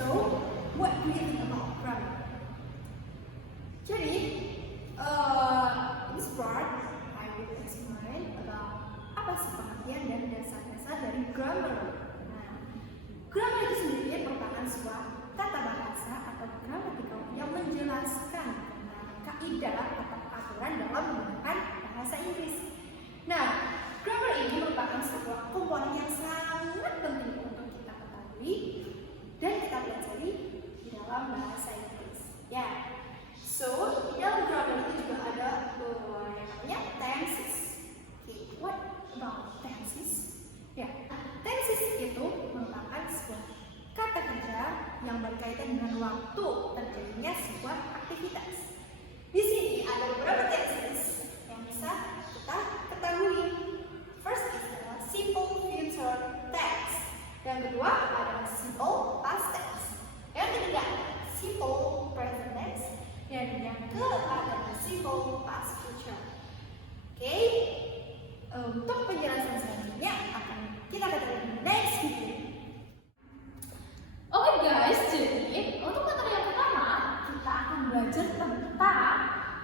So, what do you think about grammar? Jadi, this part I will explain about apa sih pengertian dan dasar-dasar dari grammar. Nah, grammar itu sendiri merupakan sebuah tata bahasa atau gramatikal yang menjelaskan kaidah atau aturan dalam menggunakan bahasa Inggris. Nah, grammar ini merupakan sebuah komponen yang sangat penting untuk kita ketahui dan kita pelajari di dalam bahasa Inggris. Ya, so di dalam grammar itu juga ada yang namanya tenses. Okay, what about tenses? Ya, tenses itu merupakan sebuah kata kerja yang berkaitan dengan waktu terjadinya sebuah aktivitas. Di sini ada beberapa tenses yang bisa kita ketahui. First is simple future tense. Yang kedua adalah simple past tense. Yang ketiga simple present tense. Dan yang keempat adalah simple past future. Oke, untuk penjelasan selanjutnya akan kita ketahui di next video. Oke guys, jadi untuk materi yang pertama kita akan belajar tentang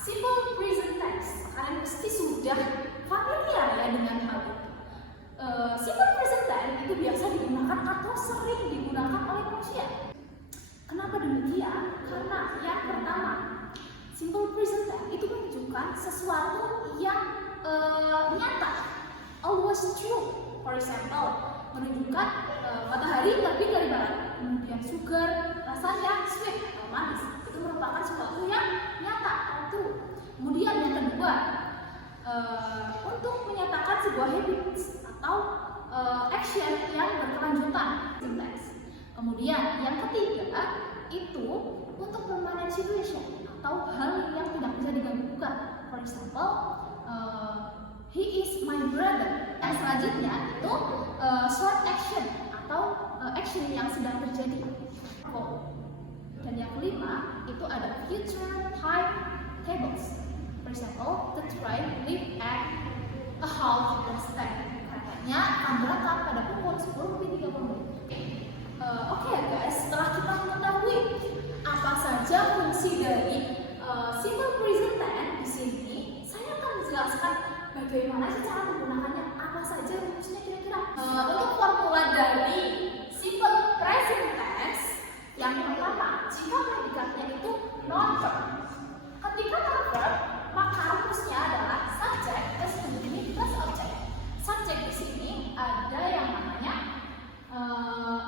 simple present tense. Kalian pasti sudah familiar ya dengan hal itu. Simple present tense itu biasa digunakan atau sering digunakan oleh manusia. Kenapa demikian? Karena yang pertama, simple present tense itu menunjukkan sesuatu yang nyata, always true. For example, menunjukkan matahari terbit dari barat, kemudian sugar rasanya sweet atau manis. Itu merupakan sesuatu yang nyata atau true. Kemudian yang kedua, untuk menyatakan sebuah habits atau action yang berkelanjutan. Kemudian yang ketiga itu untuk permanent situation atau hal yang tidak bisa diganggu-gugat. For example, he is my brother. Yang selanjutnya itu short action atau action yang sedang terjadi. Dan yang kelima itu ada future timetables. For example, the train leave at a half past 10. Katanya akan berangkat pada pukul 10:30. Oke guys, setelah kita mengetahui apa saja fungsi dari simple present tense di sini, saya akan menjelaskan bagaimana sih cara menggunakannya, apa saja rumusnya kira-kira. Untuk formula dari simple present tense, yang pertama, jika predikatnya itu non-verb. Ketika non-verb, maka rumusnya adalah subject plus predicate plus object. Subject di sini ada yang namanya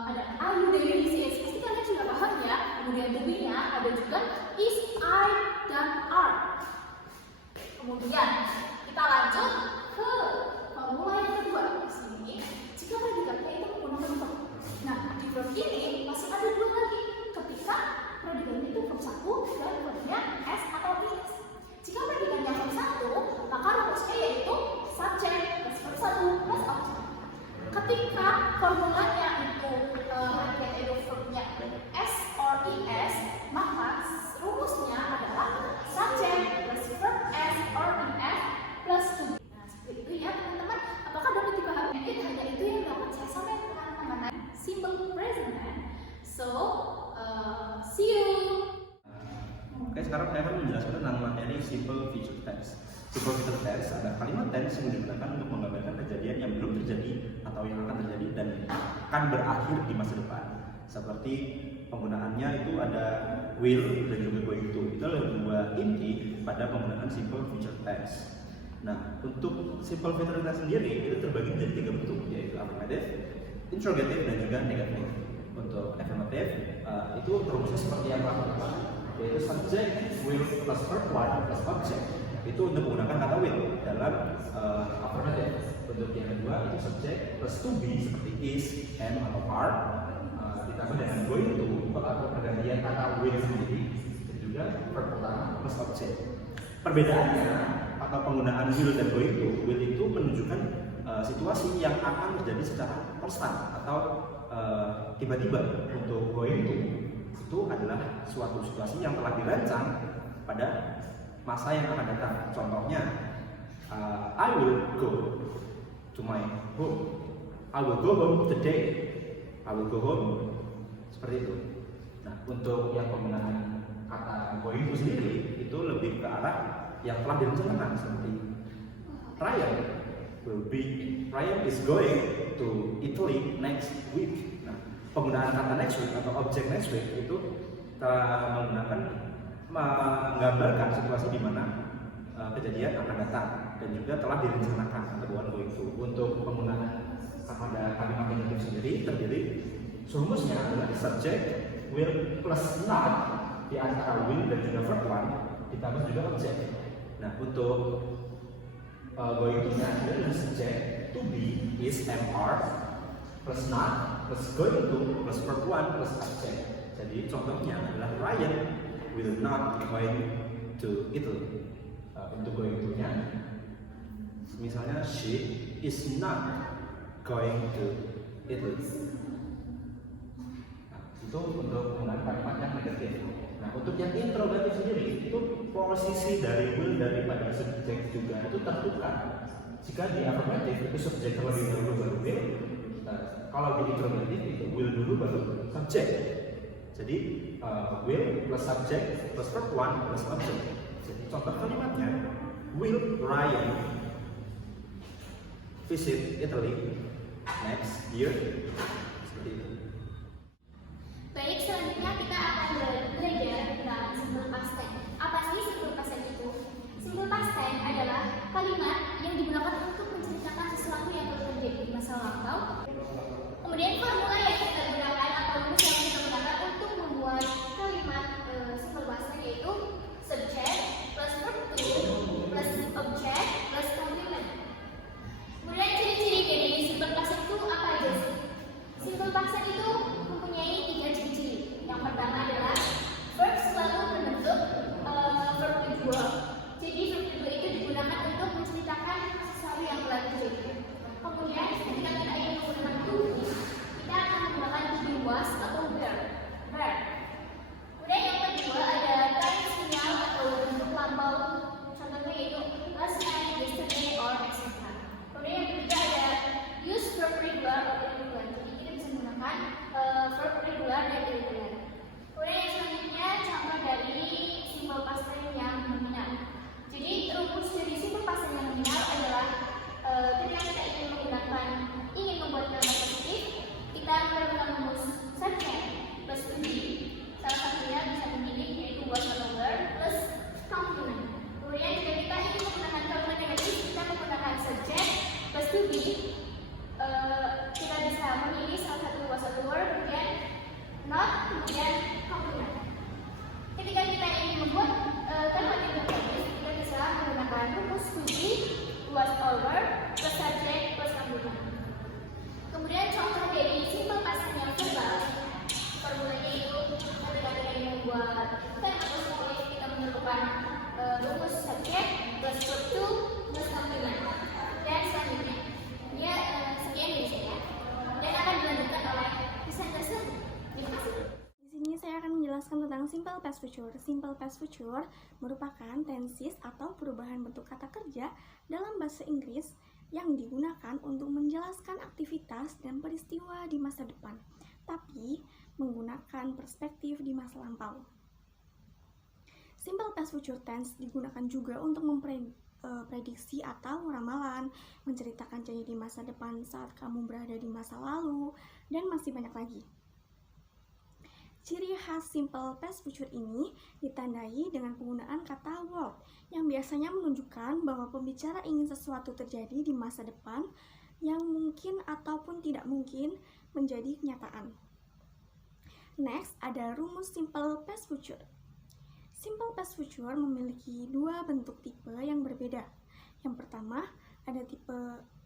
ada are you dari is. Pasti kalian sudah paham ya. Kemudian to-nya ada juga is, I, dan are. Kemudian kita lanjut ke formula yang kedua. Di sini jika predikatnya itu menggunakan verb. Nah, di verb ini masih ada dua lagi. Ketika predikatnya itu verb 1 dan verbnya s atau is. Jika predikatnya verb 1, maka rumusnya yaitu subject plus verb 1 plus object. Ketika formulanya itu predikat itu verbnya s or is, maka rumusnya adalah subject plus verb s or is plus to. Nah, seperti itu ya teman-teman. Apakah dapat dipahami? Hanya itu yang dapat saya sampaikan mengenai simple present tense. So, see you. Oke, sekarang saya akan menjelaskan tentang materi simple future tense. Simple future tense adalah kalimat tense yang digunakan untuk menggambarkan kejadian yang belum terjadi atau yang akan terjadi dan akan berakhir di masa depan. Seperti penggunaannya itu ada will dan juga going to. Itu adalah dua inti pada penggunaan simple future tense. Nah, untuk simple future tense sendiri itu terbagi menjadi tiga bentuk, yaitu affirmative, interrogative, dan juga negative. Untuk affirmative itu rumusnya seperti yang pertama, yaitu subject will plus verb 1 plus object. Itu untuk menggunakan kata will dalam affirmative. Untuk yang kedua itu subject plus to be seperti is, am, atau are, ditambah dengan going to atau pergantian kata will sendiri, dan juga verb pertama plus object. Perbedaannya atau penggunaan will dan going to, will itu menunjukkan situasi yang akan terjadi secara konstan atau tiba-tiba. Untuk going to itu adalah suatu situasi yang telah dirancang pada masa yang akan datang. Contohnya, I will go to my home. I will go home today. I will go home. Seperti itu. untuk yang penggunaan kata going itu sendiri itu lebih ke arah yang telah direncanakan, seperti Ryan is going to Italy next week. Nah, penggunaan kata next week atau objek next week itu telah menggambarkan situasi di mana kejadian akan datang dan juga telah direncanakan atau going to. Untuk penggunaan pada kalimat negatif sendiri terdiri rumusnya adalah subject, will plus not di antara will dan juga verb one ditambah juga objek. Nah, untuk going to-nya adalah subject, to be is MR plus not plus going to plus verb one plus object. Jadi contohnya adalah Ryan will not be going to Italy. Untuk going to-nya misalnya she is not going to Italy. Nah, itu untuk penggunaan kalimat yang negatif. Nah, untuk yang interrogatif sendiri itu posisi dari will daripada subjek juga itu tertukar. Jika di affirmative itu subjek terlebih dahulu baru will, kalau di interrogatif itu will dulu baru subjek. Jadi will plus subject plus verb one plus object. Jadi contoh kalimatnya, will Ryan visit Italy next year? Seperti itu. Baik, selanjutnya kita akan belajar tentang simple past tense. Apa sih simple past tense itu? Simple past tense adalah kalimat yang digunakan untuk menceritakan sesuatu yang telah terjadi di masa lampau. Kemudian formula yang kita gunakan atau rumus yang kita gunakan untuk membuat kalimat simple past tense yaitu subject plus verb to plus object plus complement. Kemudian ciri-ciri dari simple past tense itu apa aja sih? Simple past tense itu mempunyai 3 ciri-ciri. Yang pertama adalah verb selalu berbentuk verb kedua. Jadi verb kedua itu digunakan untuk menceritakan sesuatu yang telah terjadi. Kemudian ketika kita ingin menggunakan to be, kita akan menggunakan to be was atau were. Kemudian yang kedua ada time sinyal atau bentuk lampau. Contohnya yaitu last night, yesterday, or etc. Kemudian yang ketiga ada use verb regular atau irregular. Jadi kita bisa menggunakan verb regular dan irregular. Kemudian yang selanjutnya contoh dari simple past tense yang nominal. Jadi rumus dari simple past tense yang nominal adalah ketika kita ingin membuat kalimat positif, kita menggunakan rumus subject plus to be. Salah satunya bisa memilih yaitu was atau were plus complement. Kemudian jika kita ingin menggunakan kalimat negatif, kita menggunakan subject plus to be. Kita bisa memilih salah satu was atau were, kemudian not, kemudian complement. Ketika kita ingin membuat kalimat yang negatif, kita bisa menggunakan rumus to be, was or were plus subject plus complement. Kemudian contoh dari simple past tense yang verbal, formulanya itu ketika kita ingin membuat kalimat positif, kita memerlukan rumus subject plus verb to plus complement. Dan selanjutnya, dia sekian dari saya dan akan dilanjutkan oleh presentase. Terima kasih. Di sini saya akan menjelaskan tentang simple past future. Simple past future merupakan tenses atau perubahan bentuk kata kerja dalam bahasa Inggris yang digunakan untuk menjelaskan aktivitas dan peristiwa di masa depan, tapi menggunakan perspektif di masa lampau. Simple past future tense digunakan juga untuk memprediksi atau ramalan, menceritakan janji di masa depan saat kamu berada di masa lalu, dan masih banyak lagi. Ciri khas simple past future ini ditandai dengan penggunaan kata would yang biasanya menunjukkan bahwa pembicara ingin sesuatu terjadi di masa depan yang mungkin ataupun tidak mungkin menjadi kenyataan. Next, ada rumus simple past future. Simple past future memiliki 2 bentuk tipe yang berbeda. Yang pertama, ada tipe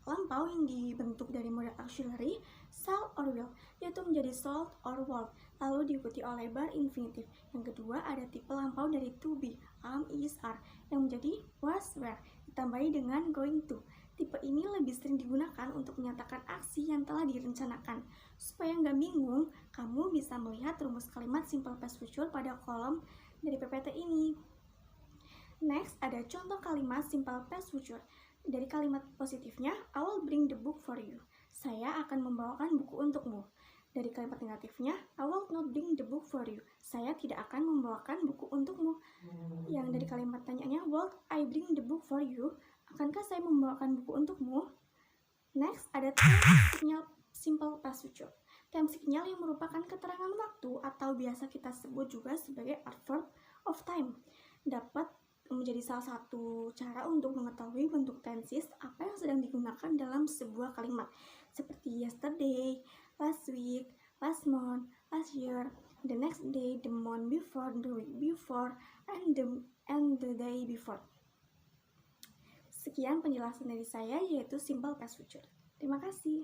lampau yang dibentuk dari modal auxiliary shall or will, yaitu menjadi should or would, lalu diikuti oleh bar infinitif. Yang kedua, ada tipe lampau dari to be, am, is, are, yang menjadi was, were, ditambahi dengan going to. Tipe ini lebih sering digunakan untuk menyatakan aksi yang telah direncanakan. Supaya nggak bingung, kamu bisa melihat rumus kalimat simple past future pada kolom dari PPT ini. Next, ada contoh kalimat simple past future. Dari kalimat positifnya, I will bring the book for you. Saya akan membawakan buku untukmu. Dari kalimat negatifnya, I will not bring the book for you. Saya tidak akan membawakan buku untukmu. Yang dari kalimat tanyaannya, will I bring the book for you? Akankah saya membawakan buku untukmu? Next, ada time signal simple past future. Time signal yang merupakan keterangan waktu atau biasa kita sebut juga sebagai adverb of time. Dapat menjadi salah satu cara untuk mengetahui bentuk tenses apa yang sedang digunakan dalam sebuah kalimat. Seperti yesterday, last week, last month, last year, the next day, the month before, the week before, and the day before. Sekian penjelasan dari saya, yaitu simple past future. Terima kasih.